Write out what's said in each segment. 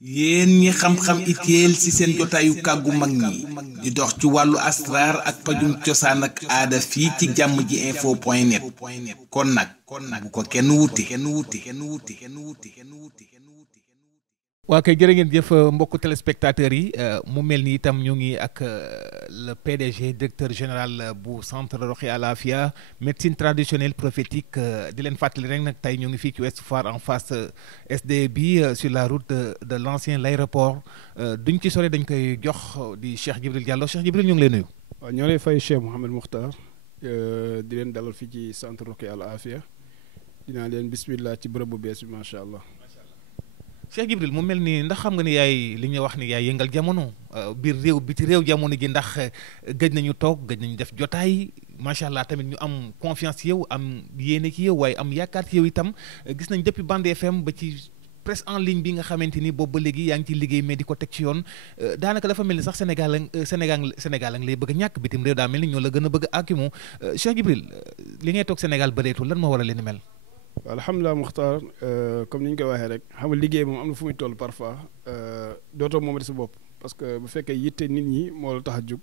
yéen ñi xam-xam itéel ci seen jotaayu kàggu mag ñi di dox ci wàllu asraar ak pajum cosaan ak aada fii ci jàmm ji info point net kon nag bu ko kenn wuti. waa kay jërë ngeen jëf mbokku téléspectateurs yi mu mel ni itam ñu ngi ak le PDG directeur général bu centre Roqi Al Afia médecine traditionnelle prophétique di leen fàttali rek nag tey ñu ngi fii ci Ouest Foire en face SDE bi sur la route de l'ancien l'aéroport duñ ci sore dañ koy jox di Cheikh Djibril Diallo Cheikh Djibril ñu ngi lay nuyu. waaw ñoo lay fay Cheikh Mouhamed Mokhtar di leen dalal fii ci centre Roqi Al Afia dinaa leen bismillah ci bërëb bu bees bi macha allah. Cheikh Djibril mu mel ni ndax xam nga ni yaay li ñuy wax ni yaay yëngal jamono biir réew biti réew jamono ji ndax gëj nañu toog gëj nañu def jotaay macha allah tamit ñu am confiance ci yow am yéene ci yow waaye am yaakaar ci yow itam gis nañ depuis Bande FM ba ci presse en ligne bi nga xamante ni boobu ba léegi yaa ngi ciy liggéey mais di ko teg ci yoon daanaka dafa mel ni sax Sénégal a ngi lay bëgg a ñàkk bitim réew daa mel ni ñoo la gën a bëgg a akimu Cheikh Djibril li ngay toog Sénégal bëreetul lan moo war a leen mel. alhamdulilah Muxtaar comme ni ñu koy waxee rek xam nga liggéey moom am na fu muy toll parfois dootoo moom sa bopp parce que bu fekkee yitte nit ñi moo la tax a jug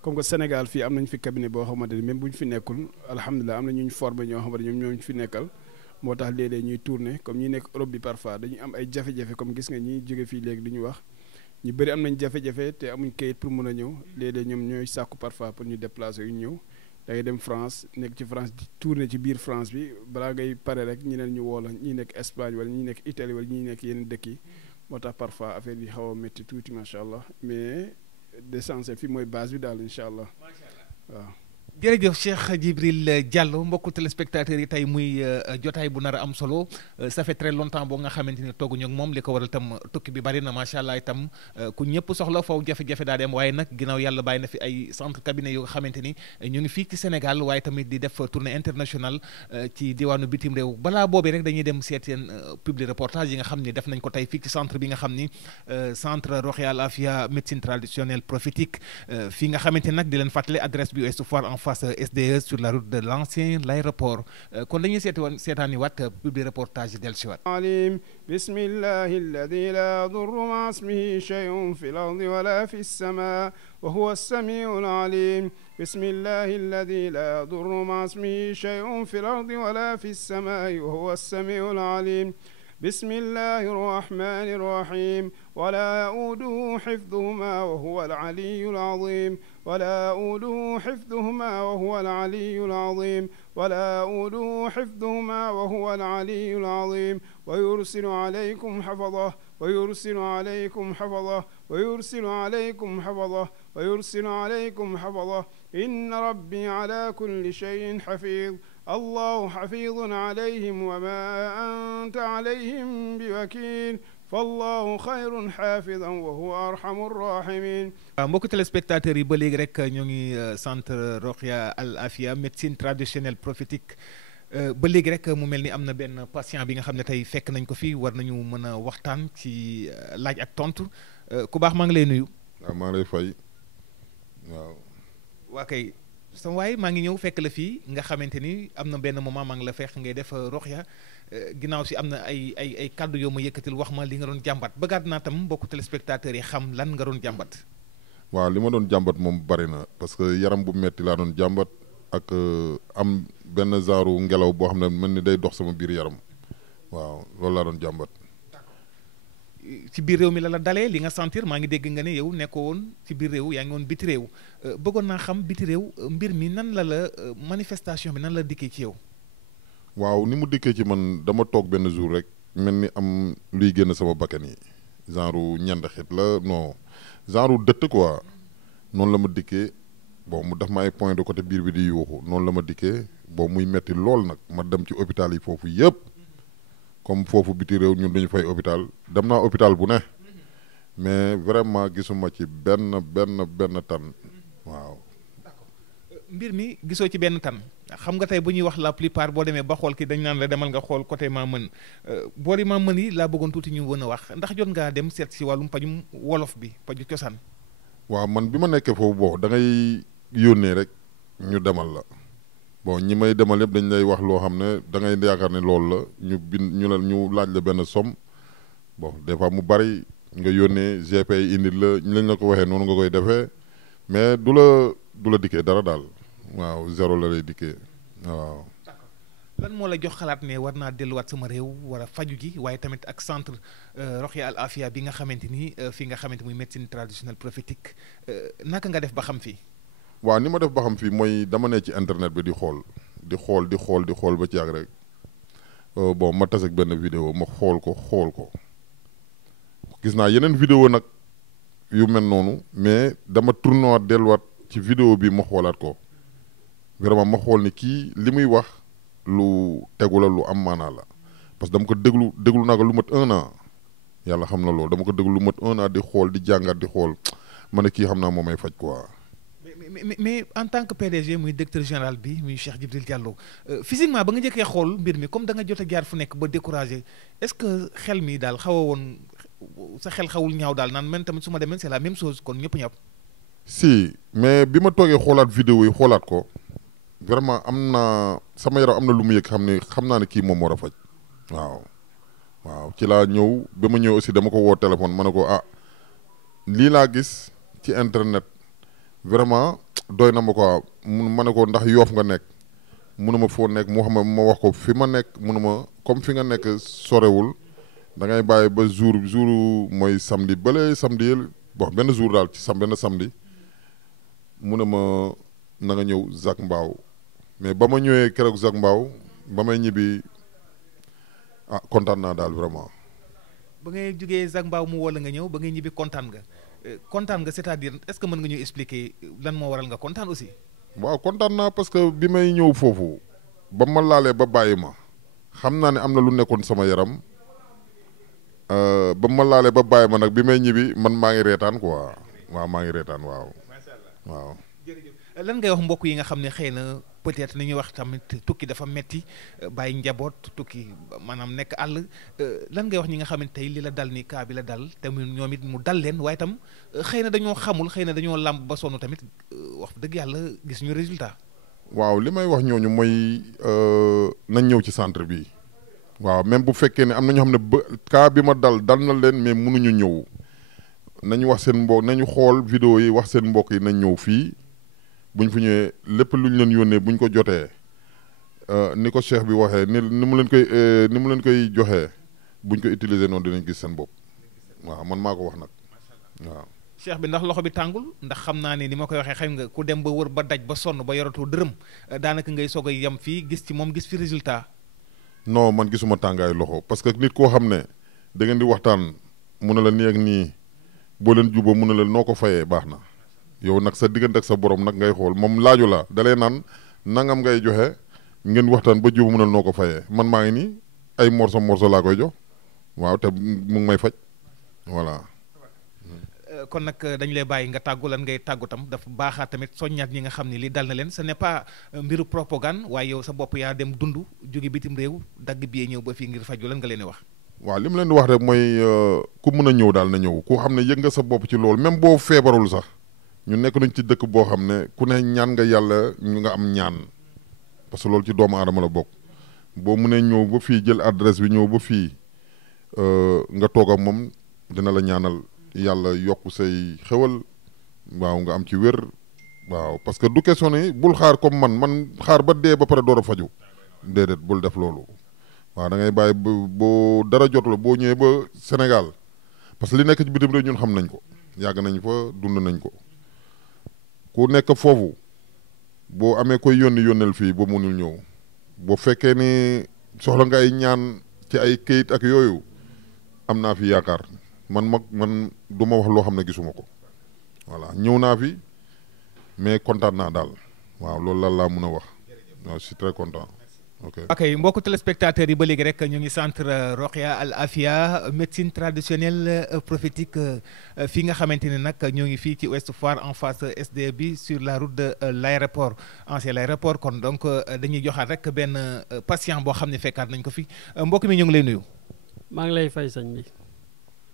comme que Sénégal fii am nañ fi cabinet boo xamante ni même bu ñu fi nekkul alhamdulilah am na ñu formé ñoo xamante ñoom ñoo ñu fi nekkal moo tax léeg-léeg ñuy tourné comme ñi nekk Europe bi parfois dañuy am ay jafe-jafe comme gis nga ñi jóge fii léegi di ñu wax ñu bëri am nañ jafe-jafe te amuñ kayit pour mën a ñëw léeg-léeg ñoom ñooy sàkku parfois pour ñu déplacer yu ñëw. da ngay dem France nekk ci France di tourner ci biir France bi balaa ngay pare rek ñeneen ñu woo la ñi nekk Espagne wala ñi nekk Italie wala ñi nekk yeneen dëkk yi moo tax parfois affaire bi xaw a métti tuuti macha allah mais l'essentiel fii mooy base bi daal incha allah waaw. jërëjëf Cheikh Djibril Diallo mbokku téléspectateurs yi tey muy jotaay bu nar a am solo ça fait très longtemps boo nga xamante ni tooguñu ak moom li ko waral itam tukki bi bari na macha allah itam ku ñëpp soxla foofu jafe-jafe daa dem waaye nag ginnaaw yàlla bàyyi na fi ay centre cabinet yoo nga xamante ni ñu ngi fii ci Sénégal waaye tamit di def tournée internationale ci diwaanu bitim réew balaa boobee rek dañuy dem seet seen public reportage yi nga xam ni def nañ ko tey fii ci centre bi nga xam ni centre Roqi Al Afia médecine traditionnelle prophétique fii nga xamante ni nag di leen fàttali adresse bi Ouest Foire en face SDE sur la route de l'ancien l'aéroport kon dañuy seetaani waat public reportage del si waat alim bismillahi alladi la yadurru ma ismihi shay'un fi al-ardi wala fi as-sama wa huwa as-sami'u al-alim bismillahi alladi la yadurru ma ismihi shay'un fi al-ardi wala fi as-sama wa huwa as-sami'u al-alim بسم الله الرحمن الرحيم ولا يؤوده حفظهما وهو العلي العظيم ولا يؤوده حفظهما وهو العلي العظيم ولا يؤوده حفظهما وهو العلي العظيم ويرسل عليكم حفظه ويرسل عليكم حفظه ويرسل عليكم حفظه ويرسل عليكم حفظه إن ربي على كل شيء حفيظ الله حفيظ عليهم وما أنت عليهم بوكيل fallahu xayrun xaafidan wa huwa arhamur rahimin. waaw mbokku téléspectateurs yi ba léegi rek ñoo ngi centre Roqi Al Afia médecine traditionnelle prophétique ba léegi rek mu mel ni am na benn patient bi nga xam ne tey fekk nañ ko fi war nañu mën a waxtaan ci laaj ak tontu ku baax maa ngi lay nuyu. waaw maa ngi lay fay waaw. waa kay sama waay maa ngi ñëw fekk la fii nga xamante ni am na benn moment maa ngi la fekk ngay def Roqi ginnaaw si am na ay kàddu yoo ma yëkkatil wax ma li nga doon jàmbat bëggaat naa tam mbokku téléspectateurs yi xam lan nga doon jàmbat. waaw li ma doon jàmbat moom bari na parce que yaram bu metti laa doon jàmbat ak am benn genre ngelaw boo xam ne mel ni day dox sama biir yaram waaw loolu laa doon jàmbat. ci biir réew mi la dalee li nga sentir maa ngi dégg nga ne yow nekkoo woon ci biir réew yaa ngi woon biti réew bëggoon naa xam biti réew mbir mi nan la manifestation bi nan la dikkee ci yow. waaw ni mu dikkee ci man dama toog benn jour rek mel ni am luy génn sama bakkan yi genre ñand xit la non genre dëtt quoi noonu la ma dikkee bon mu def ma ay point de côté biir bi di yuuxu noonu la ma dikkee bon muy metti lool nag ma dem ci hôpital yi foofu yëpp comme foofu biti réew ñun dañu fay hôpital dem naa hôpital bu ne mais vraiment gisuma ci benn tan waaw. mbir mi gisoo ci benn tan xam nga tey bu ñuy wax la plupart boo demee ba xool ki dañ naan la demal nga xool côté maa mën boori maa mën yi laa bëggoon tuuti ñu mën a wax ndax jot ngaa dem seet si wàllum pajum wolof bi paju cosaan. waaw man bi ma nekkee foofu bon da ngay yónnee rek ñu demal la bon ñi may demal yëpp dañ lay wax loo xam ne da ngay yaakaar ne loolu la ñu laaj la benn somme bon des fois mu bari nga yónnee GP yi indil la ñu lañ la ko waxee noonu nga koy defee mais du la dikkee dara daal waaw zéro la lay dikkee waaw. lan moo la jox xalaat ne war naa delluwaat sama réew war a faju ji waaye tamit ak centre Roqya Al Afia bi nga xamante ni fii nga xamante muy médecine traditionnelle prophétique naka nga def ba xam fii. waaw ni ma def ba xam fii mooy dama ne ci internet bi di xool ba ci yàgg rek bon ma tas ak benn vidéo ma xool ko gis naa yeneen vidéo nag yu mel noonu mais dama tourné waat delluwaat ci vidéo bi ma xoolaat ko vraiment ma xool ni kii li muy wax lu tegu la lu am maanaa la parce que dama ko déglu naa ko lu mat 1 an yàlla xam na loolu dama ko déglu lu mat 1 an di xool di jàngat di xool ma ne kii xam naa moo may faj quoi. mais en tant que PDG muy directeur général bi muy Cheikh Djibril Diallo physiquement ba nga njëkkee xool mbir mi comme da nga jot a jaar fu nekk ba découragé est-ce que xel mi daal xaw a woon sa xel xawul ñaaw daal naan man tamit su ma demee c'est la même chose kon ñëpp ñàpp. si mais bi ma toogee xoolaat vidéo yi xoolaat ko vraiment am na sama yaram am na lu mu yëg xam naa ne kii moom war a faj waaw ci laa ñëw ba ma ñëw aussi dama ko woo téléphone ma ne ko lii laa gis ci internet vraiment doy na ma ko ma ne ko ndax Yoof nga nekk munuma foo nekk mu xam ma wax ko fi ma nekk munuma comme fi nga nekk sorewul da ngay bàyyi ba jour mooy samedi benn jour daal ci benn samedi mu ne ma na nga ñëw Zac Mbao mais ba ma ñëwee keroog Zac Mbao ba may ñibbi kontaan naa daal vraiment. ba ngay jógee Zac Mbao mu woo la nga ñëw ba ngay ñibbi kontaan nga c'est-à-dire est-ce que mën nga ñu expliquer lan moo waral nga kontaan aussi. waaw kontaan naa parce que bi may ñëw foofu ba ma laalee ba bàyyi ma xam naa ne am na lu nekkoon sama yaram ba ma laalee ba bàyyi ma nag bi may ñibbi man maa ngi reetaan quoi waaw maa ngi reetaan waaw. waaw. jërëjëf lan ngay wax mbokk yi nga xam ne xëy na peut-être ni ñuy wax tamit tukki dafa metti bàyyi njaboot tukki maanaam nekk àll lan ngay wax ñi nga xam ne tey li la dal ni kaa bi la dal te ñoom it mu dal leen waaye tam xëy na dañoo xamul xëy na dañoo làmb ba sonn tamit wax dëgg yàlla gis ñu résultat. waaw li may wax ñooñu mooy nañ ñëw ci centre bi waaw même bu fekkee ne am na ñoo xam ne ba kaa bi ma dal na leen mais mënuñu ñëw nañu wax seen mbokk nañu xool vidéo yi wax seen mbokk yi nañ ñëw fii buñ fi ñëwee lépp lu ñu leen yónnee buñ ko jotee ni ko cheikh bi waxee ni mu leen koy joxee buñ ko utiliser noonu dinañ gis seen bopp waaw man maa ko wax nag waaw. cheikh bi ndax loxo bi tàngul ndax xam naa ne ni ma koy waxee xam nga ku dem ba wër ba daj ba sonn ba yoratoo dërëm daanaka ngay soog a yem fii gis ci moom gis fi résultat. non man gisuma tàngaayu loxo parce que nit koo xam ne da ngeen di waxtaan mu ne la nii ak nii boo leen juboo mu ne la noo ko fayee baax na yow nag sa diggante ak sa borom nag ngay xool moom laaju la dalee naan nangam ngay joxe ngeen waxtaan ba juboo mu ne la noo ko fayee man maa ngi nii ay morso laa koy jox waaw te mu ngi may faj voilà. kon nag dañu lay bàyyi nga tàggu lan ngay tàggu tam dafa baaxaat tamit soññaat ñi nga xam ne li dal na leen ce n'est pas mbiru propagande waaye yow sa bopp yaa dem dund jóge bitim réew dagg bi ñëw ba fii ngir faju lan nga leen di wax. waaw li mu leen di wax rek mooy ku mën a ñëw daal na ñëw ku xam ne yëg nga sa bopp ci loolu même boo feebarul sax ñu nekk nañ ci dëkk boo xam ne ku ne ñaan nga yàlla ñu nga am ñaan parce que loolu ci doomu aadama la bokk boo mënee ñëw ba fii jël adresse bi ñëw ba fii nga toog ak moom dina la ñaanal yàlla yokk say xewal waaw nga am ci wér waaw parce que du question ni bul xaar comme man xaar ba dee ba pare door a faju déedéet bul def loolu waaw da ngay bàyyi boo dara jotul boo ñëwee ba Sénégal parce que li nekk ci bitim réew ñun xam nañ ko yàgg nañ fa dund nañ ko ku nekk foofu boo amee koy yónneel fii boo mënul ñëw boo fekkee ni soxla nga ay ñaan ci ay këyit ak yooyu am naa fi yaakaar man du ma wax loo xam ne gisuma ko voilà ñëw naa fi mais kontaan naa daal waaw loolu lan laa mun a wax waaw je suis très content. ok mbokku téléspectateurs yi ba léegi rek ñu ngi centre Roqya Al Afia médecine traditionnelle prophétique fii nga xamante ne nag ñoo ngi fii ci Ouest Foire en face SDE bi sur la route de l'aéroport ancien l'aéroport kon donc dañuy joxaat rek benn patient boo xam ne fekkaat nañ ko fi mbokk mi ñu ngi lay nuyu. maa ngi lay fay sëñ bi.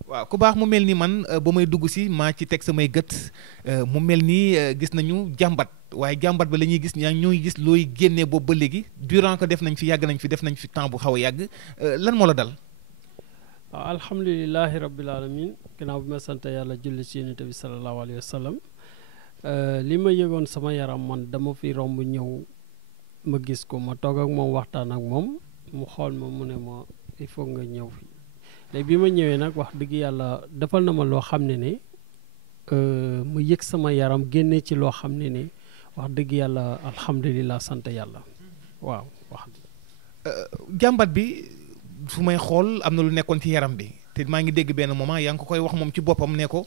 waaw ku baax mu mel ni man ba may dugg si maa ci teg samay gët mu mel ni gis nañu jàmbat waaye jàmbat ba la ñuy gis ñooy gis looy génnee boobu ba léegi durant que def nañ fi def nañ fi temps bu xaw a yàgg lan moo la dal. waaw alhamdulilahi rabbil alamin ginnaaw bi ma sant yàlla julli ci Yonent bi sallallahu alayhi wa sallam li ma yëgoon sama yaram man dama fi romb ñëw ma gis ko ma toog ak moom waxtaan ak moom mu xool ma mu ne ma il faut nga ñëw fi léegi bi ma ñëwee nag wax dëgg yàlla defal na ma loo xam ne ma yëg sama yaram génne ci loo xam ne wax dëgg yàlla alhamdulilah sant yàlla waaw wax jàmbat bi fu may xool am na lu nekkoon ci yaram bi te maa ngi dégg benn moment yaa ngi ko koy wax moom ci boppam ne ko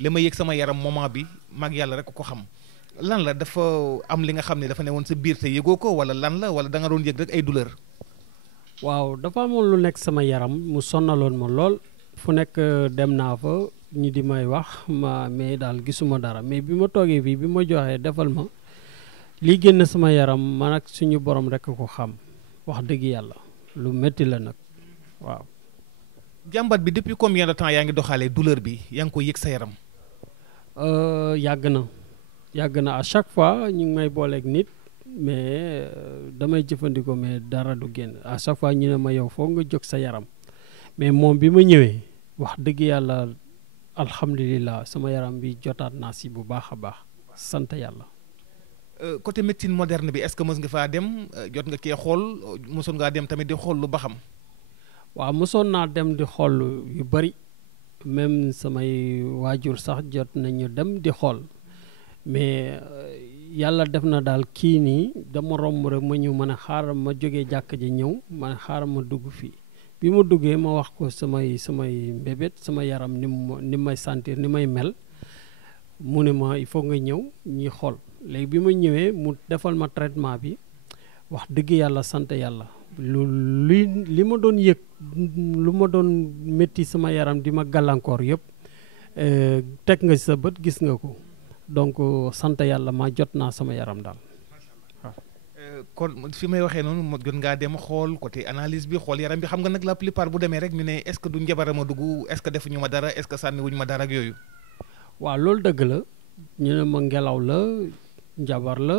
li ma yëg sama yaram moment bi mag yàlla rek ko xam lan la dafa am li nga xam ne dafa ne woon sa biir te yëgoo ko wala lan la wala da nga doon yëg rek ay douleur. waaw dafa amoon lu nekk sama yaram mu sonnaloon ma lool fu nekk dem naa fa ñu di may wax mais daal gisuma dara mais bi ma toogee fii bi ma joxee defal ma lii génn sama yaram man ak suñu borom rek ko xam wax dëgg yàlla lu métti la nag waaw. jàmbat bi depuis combien de temps yaa ngi doxalee douleur bi yaa ngi ko yëg sa yaram. yàgg na à chaque fois ñu ngi may booleeg nit mais damay jëfandikoo mais dara du génn à chaque fois ñu ne ma yow foog nga jóg sa yaram mais moom bi ma ñëwee wax dëgg yàlla alhamdulilah sama yaram bi jotaat naa si bu baax a baax sant yàlla. côté médecine moderne bi est-ce que mës nga faa dem jot nga kee xool mosoon ngaa dem tamit di xool lu ba xam. waaw mosoon naa dem di xool yu bari même samay waajur sax jot nañu dem di xool mais yàlla def na daal kii nii dama romb rek ma ñëw ma ne xaaral ma jógee jàkk ji ñëw ma ne xaaral ma dugg fii bi ma duggee ma wax ko samay mbébét sama yaram ni may sentir ni may mel mu ne ma il faut nga ñëw ñuy xool léegi bi ma ñëwee mu defal ma traitement bi wax dëgg yàlla sant yàlla li ma doon yëg lu ma doon métti sama yaram di ma gàllankoor yëpp teg nga sa bët gis nga ko donc sant yàlla ma jot naa sama yaram daal waaw. kon fi may waxee noonu ma jot ngaa dem xool côté analyse bi xool yaram bi xam nga nag la plupart bu demee rek ñu ne est-ce que du njabara ma dugg est-ce que defuñu ma dara est-ce que sànniwuñu ma dara ak yooyu. waaw loolu dëgg la ñu ne ma ngelaw la njabar la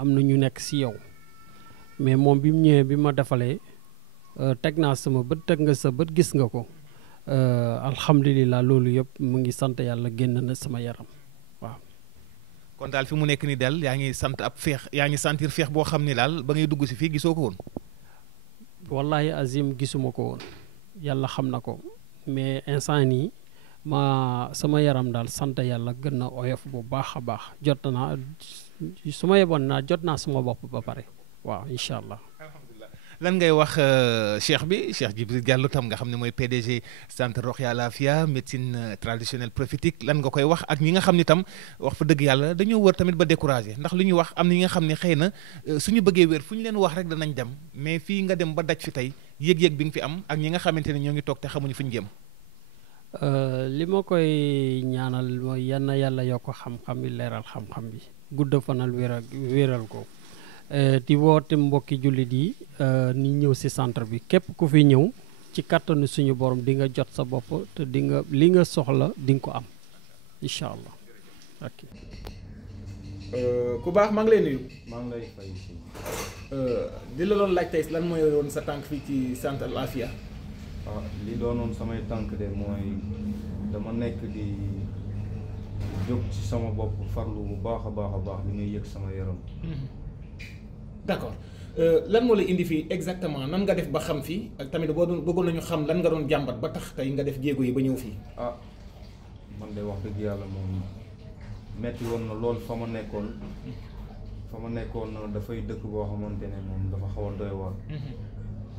am na ñu nekk ci yow mais moom bi mu ñëwee bi ma defalee teg naa sama bët teg nga sa bët gis nga ko alhamdulilah loolu yëpp mu ngi sant yàlla génn na sama yaram waaw. kon daal fi mu nekk nii daal yaa ngi sant ab feex yaa ngi sentir feex boo xam ni daal ba ngay dugg ci fii gisoo ko woon. wallahi azim gisuma ko woon yàlla xam na ko mais instant nii sama yaram daal sant yàlla gën na oyof bu baax a baax jot naa su ma yeboon naa jot naa sama bopp ba pare waaw incha allah. alhamdulilah lan ngay wax Cheikh Djibril Diallo tam nga xam ne mooy PDG centre Rokhya Lafia médecine traditionnelle prophétique lan nga koy wax ak ñi nga xam ni tam wax fa dëgg yàlla dañoo wër tamit ba découragé ndax lu ñuy wax am na ñi nga xam ne xëy na suñu bëggee wér fu ñu leen wax rek danañ dem mais fii nga dem ba daj fi tey yëg-yëg bi nga fi am ak ñi nga xamante ne ñoo ngi toog te xamuñu fu ñu jëm. li ma koy ñaanal mooy yann yàlla yokk xam-xam bi leeral xam-xam bi gudd fanal wéral ko di woote mbokki jullit yi ni ñëw ci centre bi képp ku fi ñëw ci kàttanu suñu borom di nga jot sa bopp te di nga li nga soxla di nga ko am incha allah. ok. ku baax maa ngi lay nuyu. maa ngi lay fay si. di la doon laaj tey lan mooy woon sa tànk fii ci centre Lafia. li doonoon samay tànk de mooy dama nekk di jóg ci sama bopp farlu bu baax a baax li ngay yëg sama yaram. d'accord lan moo la indi fii exactement nan nga def ba xam fii ak tamit boo doon bëggoon nañu xam lan nga doon jàmbat ba tax tey nga def jéego yi ba ñëw fii. man de wax dëgg yàlla moom metti woon na lool fa ma nekkoon dafay dëkk boo xamante ne moom dafa xaw a doy waar.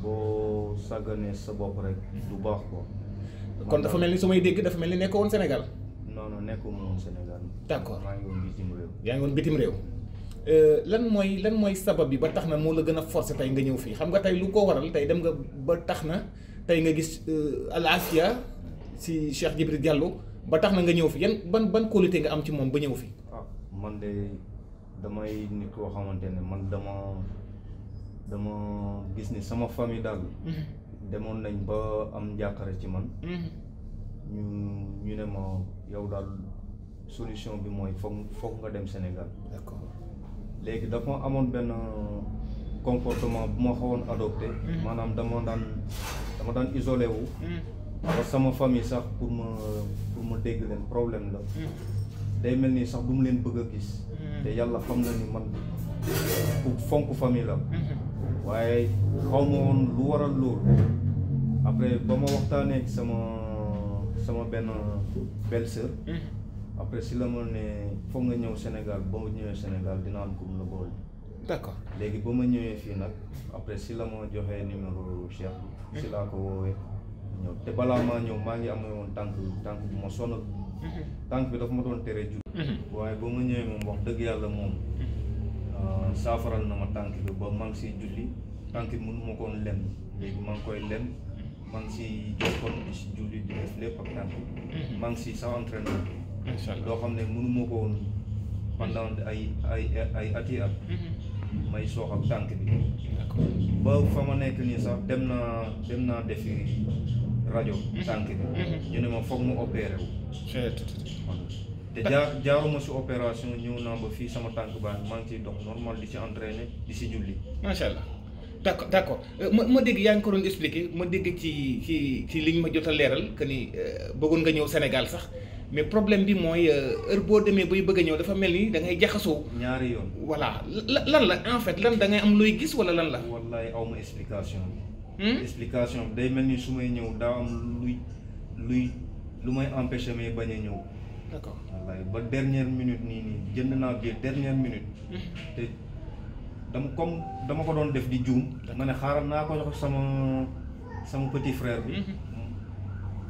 boo sàgganee sa bopp rek du baax ko. kon dafa mel ni su may dégg dafa mel ni nekk woon Sénégal. non nekkuma woon Sénégal. d'accord maa ngi woon bitim réew. yaa ngi woon bitim réew. lan mooy sabab bi ba tax na moo la gën a forcer tey nga ñëw fii xam nga tey lu ko waral tey dem nga ba tax na tey nga gis Lafia si Cheikh Djibril Diallo ba tax na nga ñëw fi yan ban qualité nga am ci moom ba ñëw fi. man de damay nit koo xamante ne man dama gis ni sama famille daal. demoon nañ ba am njàqare ci man. ñu ne ma yow daal solution bi mooy foog nga dem Sénégal. d'accord. léegi dafa amoon benn comportement bu ma xawoon adopté. maanaam dama daan isolé wu. ba sama famille sax pour ma ma dégg leen problème la day mel ni sax du mu leen bëgg a gis te yàlla xam na ni man ku fonk famille la waaye xaw ma woon lu waral loolu après ba ma waxtaanee ak sama benn belle-sœur après si la ma ne foog nga ñëw Sénégal ba ma ñëwee Sénégal dina am ku mu la boole. d'accord léegi ba ma ñëwee fii nag après si la ma joxee numéro Cheikh bi si laa ko woowee ñëw te balaa maa ñëw maa ngi amee woon tànk bu ma sonal tànk bi dafa ma doon tere jul waaye ba ma ñëwee moom wax dëgg yàlla moom saafaral na ma tànk bi ba maa ngi siy julli tànk bi mënu ma koon lem léegi maa ngi koy lem maa ngi siy jokkoon di si julli di def lépp ak tànk bi maa ngi si sa entraînement loo xam ne mënu ma ko woon pendant ay ati at may soox ak tànk bi ba fa ma nekk nii sax dem naa defi rajo tànk bi ñu ne ma foog mu opéré wu te jaaruma si opération ñëw naa ba fii sama tànk baa maa ngi ciy dox normal di ci entraîné di si julli macha allah d'accord ma dégg yaa ngi ko doon expliqué ma dégg ci liñ ma jot a leeral que ni bëggoon nga ñëw Sénégal sax mais problème bi mooy heure boo demee bay bëgg a ñëw dafa mel ni da ngay jaxasoo ñaari yoon voilà lan la en fait lan da ngay am looy gis wala lan la wallaay aw ma explication bi explication bi day mel ni su may ñëw daa am lu may empêché may bañ a ñëw d'accord wallaay ba dernière minute nii jënd naa bi dernière minute te dama ko doon def di juum ma ne xaaral naa ko jox sama petit frère bi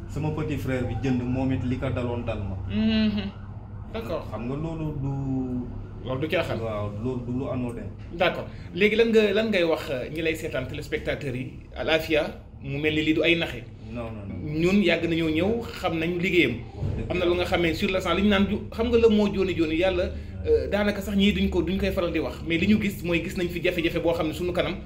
sama petit frère bi jënd moom it li ko daloon dal ma d'accord xam nga loolu du caaxaan waaw loolu du lu anodin d'accord léegi lan ngay wax ñi lay seetaan téléspectateurs yi Al Afia mu mel ni lii du ay naxe non ñun yàgg nañoo ñëw xam nañ liggéeyam am na lu nga xamee sur le sang li ñu naan xam nga la moo jooni yàlla daanaka sax ñii duñ koy faral di wax mais li ñu gis mooy gis nañ fi jafe-jafe boo xam ne suñu kanam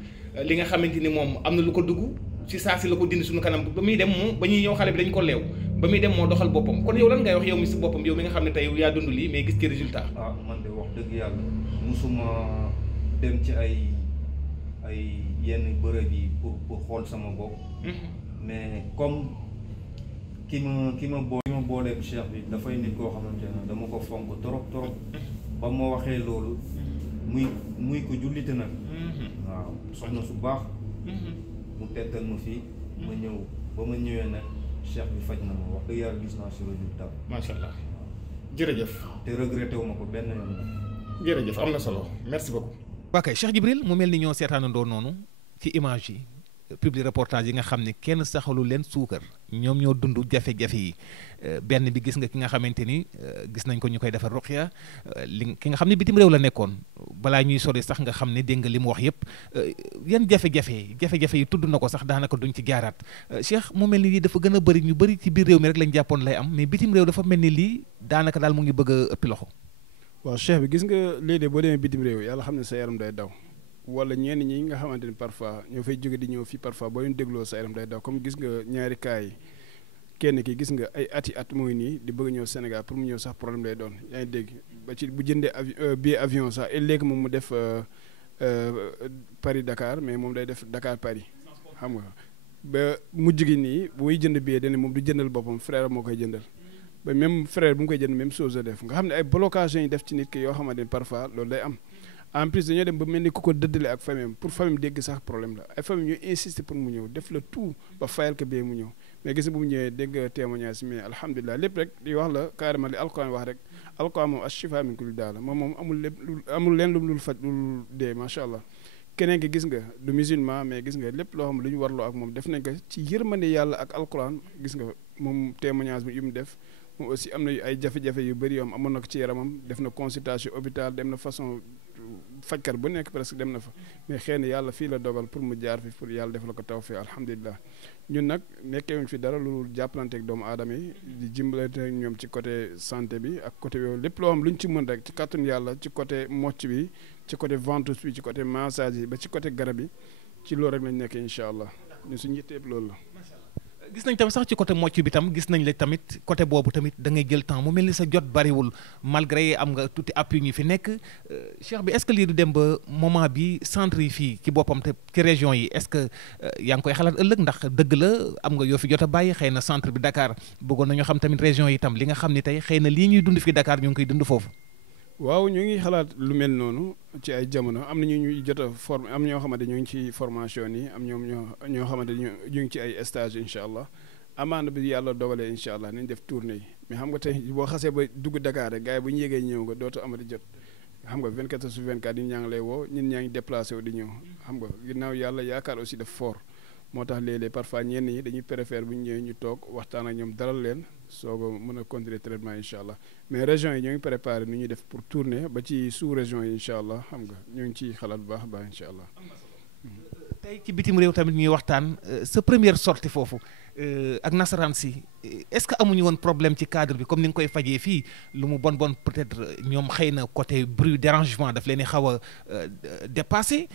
li nga xamante ni moom am na lu ko dugg ci saa si la ko dindi suñu kanam ba muy dem moom ba ñuy ñëw xale bi dañ ko leew ba muy dem moo doxal boppam kon yow lan ngay wax yow mi si boppam yow mi nga xam ne tey yaa dund lii mais gis ci résultat man de wax dëgg yàlla musuma dem ci ay yenn bërëb yi pour xool sama bopp mais comme ki ma booleeg Cheikh bi dafay nit koo xamante ne dama ko fonk trop ba ma waxee loolu muy ko jullite nag waaw soxna su baax mu tettal ma fii ma ñëw ba ma ñëwee nag Cheikh bi faj na ma wax dëgg yàlla gis naa si résultat macha allah jërëjëf te regretté wu ma ko benn yoon nag jërëjëf am na solo merci beaucoup ok Cheikh Djibril mu mel ni ñoo seetaanandoo noonu ci image yi public reportage yi nga xam ne kenn saxalu leen suukar ñoom ñoo dund jafe-jafe yi benn bi gis nga ki nga xamante ni gis nañ ko ñu koy defar ruqya ki nga xam ne bitim réew la nekkoon balaa ñuy sori sax nga xam ne dégg nga li mu wax yëpp yan jafe-jafe yi tudd na ko sax daanaka duñ ci jaaraat Cheikh mu mel ni lii dafa gën a bëri ñu bëri ci biir réew mi rek lañ jàppoon lay am mais bitim réew dafa mel ni lii daanaka daal mu ngi bëgg a ëppi loxo. waaw Cheikh bi gis nga léeg-léeg boo demee bitim réew yàlla xam ne sa yaram day daw wala ñenn ñi nga xamante ni parfois ñoo fay jóge di ñëw fii parfois boo leen dégloo sa yaram day daw comme gis nga ñaari cas yi kenn ki gis nga ay at mooy nii di bëgg ñëw Sénégal pour mu ñëw sax problème lay doon yaa ngi dégg ba ci bu jëndee billet avion sax et léegi moom mu def Paris Dakar mais moom day def Dakar Paris xam nga ba mujj gi nii bu muy jënd billet dana moom du jëndal boppam frère moo koy jëndal ba même frère bu mu koy jënd même chose la def nga xam ne ay blocage yi def ci nit ki yoo xamante ni parfois loolu day am en plus dañoo dem ba mel ni ku ko dëddale ak famille pour famille dégg sax problème la ay famille ñu insister pour mu ñëw def le tout ba fayal ko bee mu ñëw mais gis nga bu mu ñëwee dégg témoignage mais alhamdulilah lépp rek di wax la carrément li alquran wax rek alquran moom ash-shifaa min kulli daa la moom amul leen lu faj lu dee macha allah keneen ki gis nga du musulman mais gis nga lépp loo xam lu ñu warloo ak moom def nañ ko ci yërmande yàlla ak alquran gis nga moom témoignage bi yu mu def moom aussi am na ay jafe-jafe yu bëri yoom amoon na ko ci yaramam def na consultation hôpital dem na façon fajkat bu nekk presque dem na fa mais xëy na yàlla fii la dogal pour mu jaar fi pour yàlla def la ko tawfeex alhamdulilah ñun nag nekkewuñ fi dara lu jàppalante ak doomu aadama yi di jimbalante ak ñoom ci côté santé bi ak côté yooyu lépp loo xam lu ñu ci mën rek ci kàttanu yàlla ci côté mocc bi ci côté ventouse bi ci côté massage yi ba ci côté garab yi ci loolu rek lañ nekk incha allah ñun suñu yitteeb loolu la. gis nañ tamit sax ci côté mocc bi tam gis nañ la tamit côté boobu tamit da ngay jël temps mu mel ni sa jot bariwul malgré am nga tuuti appui ñu fi nekk Cheikh bi est-ce que lii du dem ba moment bi centre yi fii ci boppam te ci région yi est-ce que yaa ngi koy xalaat ëllëg ndax dëgg la am nga yoo fi jot a bàyyi xëy na centre bi Dakar bëggoon nañu xam tamit région yi tam li nga xam ni tey xëy na lii ñuy dund fii Dakar ñu ngi koy dund foofu. waaw ñu ngi xalaat lu mel noonu ci ay jamono am na ñuy jot a forme am ñoo xamante ñu ngi ci formation yi am ñoo xamante ñu ngi ci ay stage incha allah amaana bi yàlla dogalee incha allah nañ def tournée yi mais xam nga tey boo xasee ba dugg Dakar rek gars yi bu ñu yégee ñëw nga dootu amati jot xam nga 24 sur 24 yi ñaa ngi lay woo ñun ñaa ngi déplacé wu di ñëw xam nga ginnaaw yàlla yaakaar aussi def fort moo tax léeg-léeg parfois ñenn ñi dañuy préfère bu ñu ñëwee ñu toog waxtaan ak ñoom dalal leen soog a mën a continuer traitement incha allah mais régions yi ñoo ngi préparé nu ñuy def pour tourner ba ci sous région yi incha allah xam nga ñoo ngi ciy xalaat bu baax a baax incha allah. tey ci bitim réew tamit ñuy waxtaan sa première sortie foofu ak nasaraan si est-ce que amuñu woon problème ci cadre bi comme ni nga koy fajee fii lu mu bon peut-être ñoom xëy na côté bruit dérangement daf leen di xaw a dépassé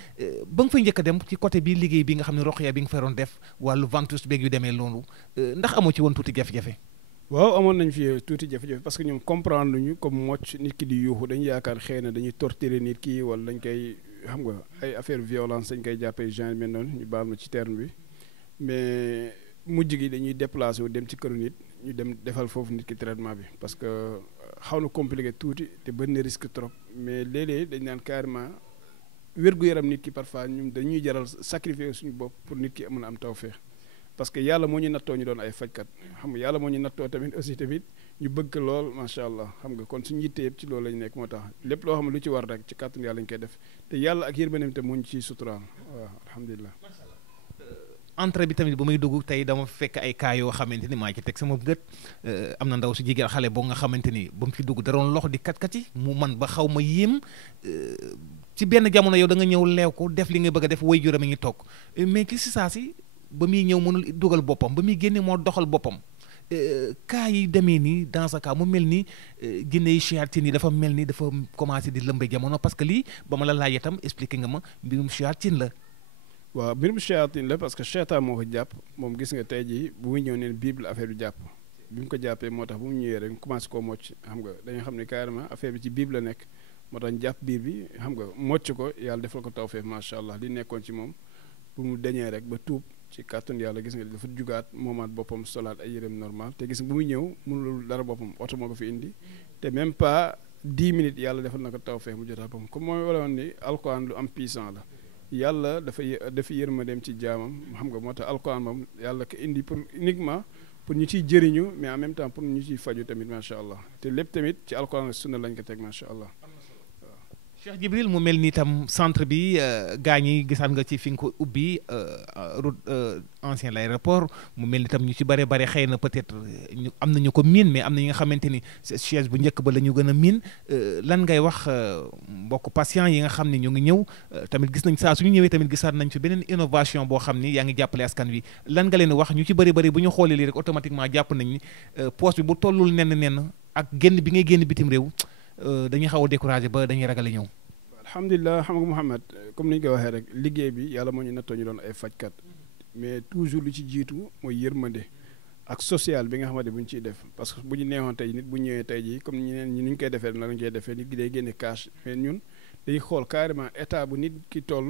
ba nga fay njëkk a dem ci côté bi liggéey bi nga xam ne roqya bi nga fa doon def wàllu ventouse beeg yu demee loolu ndax amoo ci woon tuuti jafe-jafe. waaw amoon nañ fi tuuti jafe-jafe parce que ñoom comprendre luñu comme mocc nit ki di yuuxu dañu yaakaar xëy na dañuy torturer nit ki wala dañ koy xam nga ay affaire violence dañ koy jàppee genre mel noonu ñu baal ma ci terme bi mais mujj gi dañuy déplacé wu dem ci këru nit ñu dem defal foofu nit ki traitement bi parce que xaw na compliqué tuuti te bëri na risque trop mais léeg-léeg dañ naan carrément wér-gu-yaram nit ki parfois ñun dañuy jaral sacrifier suñu bopp pour nit ki mën a am tawfeex parce que yàlla moo ñu nattoo ñu doon ay fajkat xam nga yàlla moo ñu nattoo tamit aussi tamit ñu bëgg lool macha allah xam nga kon suñu yitte yëpp ci loolu lañu nekk moo tax lépp loo xam ne lu ci war rek ci kàttan yàlla ñu koy def te yàlla ak yërmandeem te moo ñu ciy suturaal waaw alhamdulilah. entrée bi tamit ba muy dugg tey dama fekk ay cas yoo xamante ni maa ci teg sama gët am na ndaw su jigéen xale boo nga xamante ni ba mu fi dugg daroon lox di kat-kati mu man ba xaw ma yéem ci benn jamono yow da nga ñëw leew ko def li nga bëgg a def way juram a ngi toog mais ci si saa si ba muy ñëw mënul dugal boppam ba muy génne moo doxal boppam cas yi demee nii dans ce cas mu mel ni jinne yi shayatin yi dafa mel ni dafa commencé di lëmbe jamono parce que lii ba ma la laaj itam expliqué nga ma mbirum shayatin la. waaw mbirum shayatin la parce que shaytaan moo ko jàpp moom gis nga tey jii bu muy ñëw neen bible affaire bi jàpp bi mu ko jàppee moo tax bu mu ñëwee rek commencé koo mocc xam nga dañu xam ne carrément affaire bi ci bible la nekk moo tax ñu jàpp biir bi xam nga mocc ko yàlla defal ko tawfeex macha allah li nekkoon ci moom bu mu deñee rek ba tuub ci kàttun yàlla gis nga dafa jugaat moomaat boppam solaat ay yéreem normal te gis nga bu muy ñëw mënul dara boppam oto moo ko fi indi te même pas 10 minutes yàlla defal na ko tawfeex mu jotaat boppam comme mooy wala woon ni alquran lu am puissant la yàlla dafa yërmandeem ci jaamam xam nga moo tax alquran moom yàlla ko indi pour uniquement pour ñu ciy jëriñu mais en même temps pour ñu ciy faju tamit macha allah te lépp tamit ci alquran sunna lañ ko teg macha allah. Cheikh Djibril mu mel ni itam centre bi gaa ñi gisaan nga ci fi nga ko ubbi route ancien l'aéroport mu mel ni itam ñu ci bare xëy na peut-être ñu am na ñu ko miin mais am na ñi nga xamante ni chaise bu njëkk ba la ñu gën a miin lan ngay wax mbokk patient yi nga xam ne ñu ngi ñëw tamit gis nañ saa suñu ñëwee tamit gisaat nañ fi beneen innovation boo xam ni yaa ngi jàppale askan wi lan nga leen wax ñu ci bëri bu ñu xoolee lii rek automatiquement jàpp nañ ni poste bi bu tollul nenn ak génn bi ngay génn bitim réew dañuy xaw a découragé ba dañuy ragal a ñëw. alhamdulilah xam nga Mouhamed comme ni ñu ko waxee rek liggéey bi yàlla moo ñu nattoo ñu doon ay fajkat mais toujours lu ci jiitu mooy yërmande ak social bi nga xamante bu ñu ciy def parce que bu ñu neexoon tey nit bu ñëwee tey jii comme ñeneen ñi ni ñu koy defee na lañ koy defee nit ki day génne cash mais ñun dañuy xool carrément état bu nit ki toll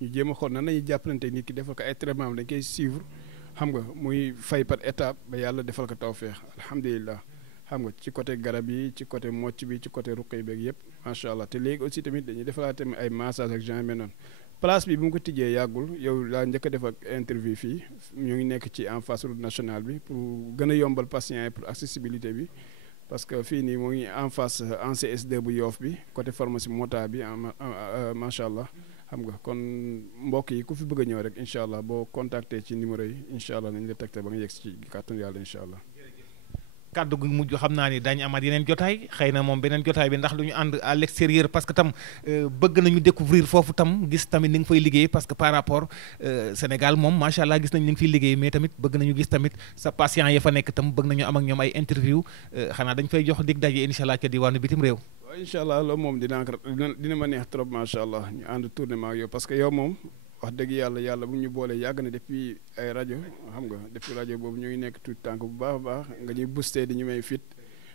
ñu jéem a xool nan lañuy jàppalante nit ki defal ko ay traitement dañ koy suivre xam nga muy fay par étape ba yàlla defal ko tawfeex alhamdulilah. xam nga ci côté garab yi ci côté mocc bi ci côté ruq yi beeg yëpp macha allah te léegi aussi tamit dañuy defalaat tamit ay massage ak genre mel noonu place bi bu mu ko tijjee yàggul yow laa njëkk a def ak interview fii ñu ngi nekk ci en face route nationale bi pour gën a yombal patient yi pour accessibilité bi parce que fii nii moo ngi en face en CSD bu Yoff bi côté pharmacie Mota bi macha allah xam nga kon mbokk yi ku fi bëgg a ñëw rek incha allah boo contacté ci numéro yi incha allah nañ la tegte ba nga yegg ci kàttanu yàlla incha allah. kàddu gu mujj xam naa ni daañu amaat yeneen jotaay xëy na moom beneen jotaay bi ndax lu ñu ànd à l'extérieur parce que tam bëgg nañu découvrir foofu tam gis tamit ni nga fay liggéey parce que par rapport Sénégal moom macha allah gis nañ ni nga fiy liggéey mais tamit bëgg nañu gis tamit sa patient ya fa nekk tam bëgg nañu am ak ñoom ay interview xanaa dañ fay jox dig daje incha allah ca diwaanu bitim réew. waaw incha allah loolu moom dina ma neex trop macha allah ñu ànd tourné ma ak yow parce que yow moom wax dëgg yàlla bu ñu boolee yàgg na depuis ay rajo xam nga depuis rajo boobu ñu ngi nekk tout tànk bu baax a baax nga ñuy booster di ñu may fit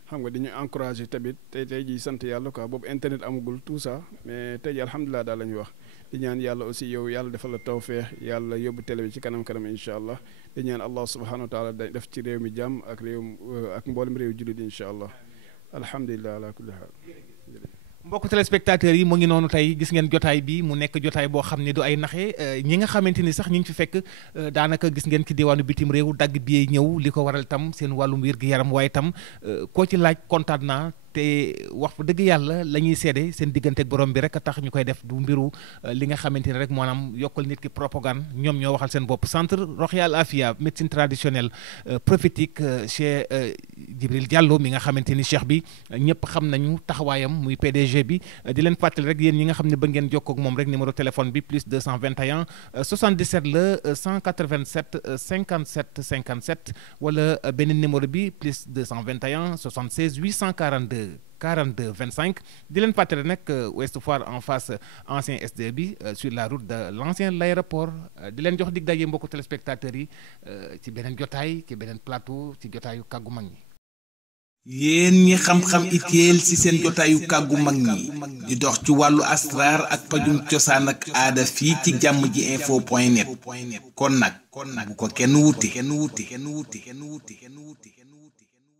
xam nga di ñu encouragé tamit tey jii sant yàlla quoi boobu internet amagul tout ça mais tey jii alhamdulilah daal la ñuy wax di ñaan yàlla aussi yow yàlla defal la tawfeex yàlla yóbbu télé bi ci kanam incha allah di ñaan allah subhanahu wa taala def ci réew mi jàmm ak mboolem réew jullit incha allah alhamdulilah ala kulli haal. mbokku téléspectateurs yi mu ngi noonu tey gis ngeen jotaay bi mu nekk jotaay boo xam ne du ay naxe ñi nga xamante ni sax ñi ngi fi fekk daanaka gis ngeen ci diwaanu bitim réew dagg bi ñëw li ko waral tam seen wàllum wér-gu-yaram waaye tam koo ci laaj kontaan naa te wax fa dëgg yàlla la ñuy seede seen diggante ak borom bi rek a tax ñu koy def du mbiru li nga xamante ni rek maanaam yokkal nit ki propagande ñoom ñoo waxal seen bopp centre Rokhya Al Afia médecine traditionnelle prophétique chez Djibril Diallo mi nga xamante ni cheikh bi ñëpp xam nañu taxawaayam muy PDG bi di leen fàttali rek yéen ñi nga xam ne ba ngeen jokkoo ak moom rek numéro téléphone bi plus 221 77 la 187 57 57 wala beneen numéro bi plus 221 76 842 42 25 di leen fàttali nag Ouest Foire en face ancien SD bi sur la route de l'ancien l'aéroport di leen jox dig daje mbokku téléspectateurs yi ci beneen jotaay ci beneen plateau ci jotaayu kàggu mag ñi. yéen ñi xam-xam itéel ci seen jotaayu kàggu mag ñi di dox ci wàllu asraar ak pajum cosaan ak aada fii ci jàmm ji info.net kon nag bu ko kenn wuti